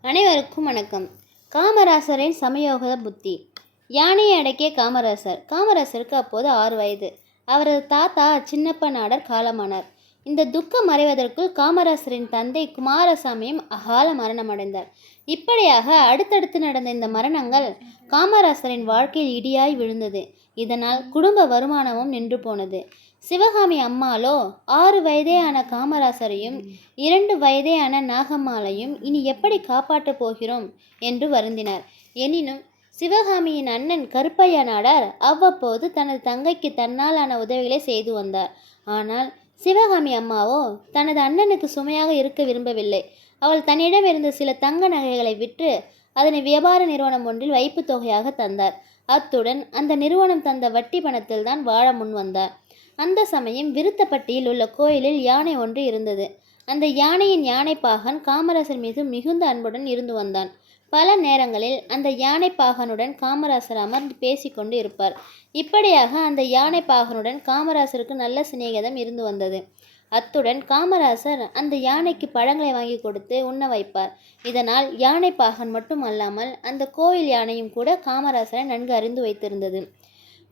அனைவருக்கும் வணக்கம். காமராசரின் சமயோக புத்தி. யானையை அடக்கிய காமராசர். காமராசருக்கு அப்போது ஆறு வயது. அவரது தாத்தா சின்னப்ப நாடர் காலமானார். இந்த துக்கம் மறைவதற்குள் காமராசரின் தந்தை குமாரசாமியும் அகால மரணமடைந்தார். இப்படியாக அடுத்தடுத்து நடந்த இந்த மரணங்கள் காமராசரின் வாழ்க்கையில் இடியாய் விழுந்தது. இதனால் குடும்ப வருமானமும் நின்று போனது. சிவகாமி அம்மாளோ ஆறு வயதேயான காமராசரையும் இரண்டு வயதேயான நாகம்மாளையும் இனி எப்படி காப்பாற்றப் போகிறோம் என்று வருந்தினார். எனினும் சிவகாமியின் அண்ணன் கருப்பையா நாடார் அவ்வப்போது தனது தங்கைக்கு தன்னாலான உதவிகளை செய்து வந்தார். ஆனால் சிவகாமி அம்மாவோ தனது அண்ணனுக்கு சுமையாக இருக்க விரும்பவில்லை. அவள் தன்னிடம் இருந்த சில தங்க நகைகளை விற்று அதனை வியாபார நிறுவனம் ஒன்றில் வைப்புத் தொகையாக தந்தார். அத்துடன் அந்த நிறுவனம் தந்த வட்டி பணத்தில் தான் வாழ முன் வந்தார். அந்த சமயம் விருத்தப்பட்டியில் உள்ள கோயிலில் யானை ஒன்று இருந்தது. அந்த யானையின் யானைப்பாகன் காமராசர் மீது மிகுந்த அன்புடன் இருந்து வந்தான். பல நேரங்களில் அந்த யானைப்பாகனுடன் காமராசர் அமர்ந்து பேசிக்கொண்டு இருப்பார். இப்படியாக அந்த யானைப்பாகனுடன் காமராசருக்கு நல்ல சிநேகிதம் இருந்து வந்தது. அத்துடன் காமராசர் அந்த யானைக்கு பழங்களை வாங்கி கொடுத்து உண்ண வைப்பார். இதனால் யானைப்பாகன் மட்டும் அல்லாமல் அந்த கோயில் யானையும் கூட காமராசரை நன்கு அறிந்து வைத்திருந்தது.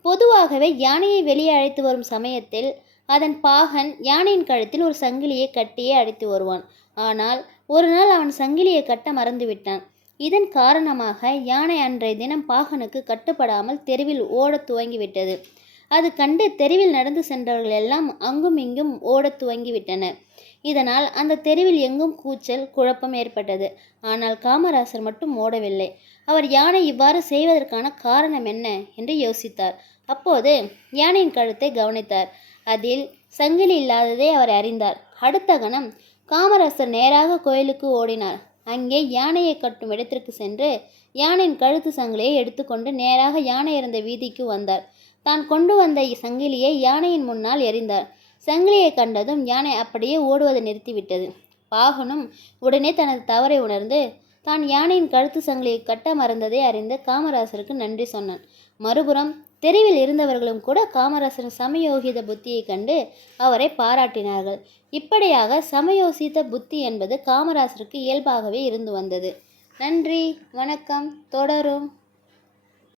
பொதுவாகவே யானையை வெளியே அழைத்து வரும் சமயத்தில் அதன் பாகன் யானையின் கழுத்தில் ஒரு சங்கிலியை கட்டியே அழைத்து வருவான். ஆனால் ஒரு நாள் அவன் சங்கிலியை கட்ட மறந்துவிட்டான் இதன் காரணமாக யானை அன்றைய தினம் பாகனுக்கு கட்டுப்படாமல் தெருவில் ஓடத் துவங்கிவிட்டது. அது கண்டு தெருவில் நடந்து சென்றவர்கள் எல்லாம் அங்கும் இங்கும் ஓடத் துவங்கிவிட்டனர். இதனால் அந்த தெருவில் எங்கும் கூச்சல் குழப்பம் ஏற்பட்டது. ஆனால் காமராசர் மட்டும் ஓடவில்லை. அவர் யானை இவ்வாறு செய்வதற்கான காரணம் என்ன என்று யோசித்தார். அப்போது யானையின் கழுத்தை கவனித்தார். அதில் சங்கிலி இல்லாததை அவர் அறிந்தார். அடுத்த கணம் காமராசர் நேராக கோயிலுக்கு ஓடினார். அங்கே யானையை கட்டும் இடத்திற்கு சென்று யானையின் கழுத்து சங்கிலியை எடுத்துக்கொண்டு நேராக யானை இருந்த வீதிக்கு வந்தார் தான் கொண்டு வந்த சங்கிலியை யானையின் முன்னால் எறிந்தார் சங்கிலியை கண்டதும் யானை அப்படியே ஓடுவதை நிறுத்திவிட்டது. பாகனும் உடனே தனது தவறை உணர்ந்து தான் யானையின் கழுத்து சங்கிலியை கட்ட மறந்ததை அறிந்து காமராசருக்கு நன்றி சொன்னான். மறுபுறம் தெருவில் இருந்தவர்களும் கூட காமராசரின் சமயோகித புத்தியை கண்டு அவரை பாராட்டினார்கள். இப்படியாக சமயோசித்த புத்தி என்பது காமராசருக்கு இயல்பாகவே இருந்து வந்தது. நன்றி வணக்கம் தொடரும்.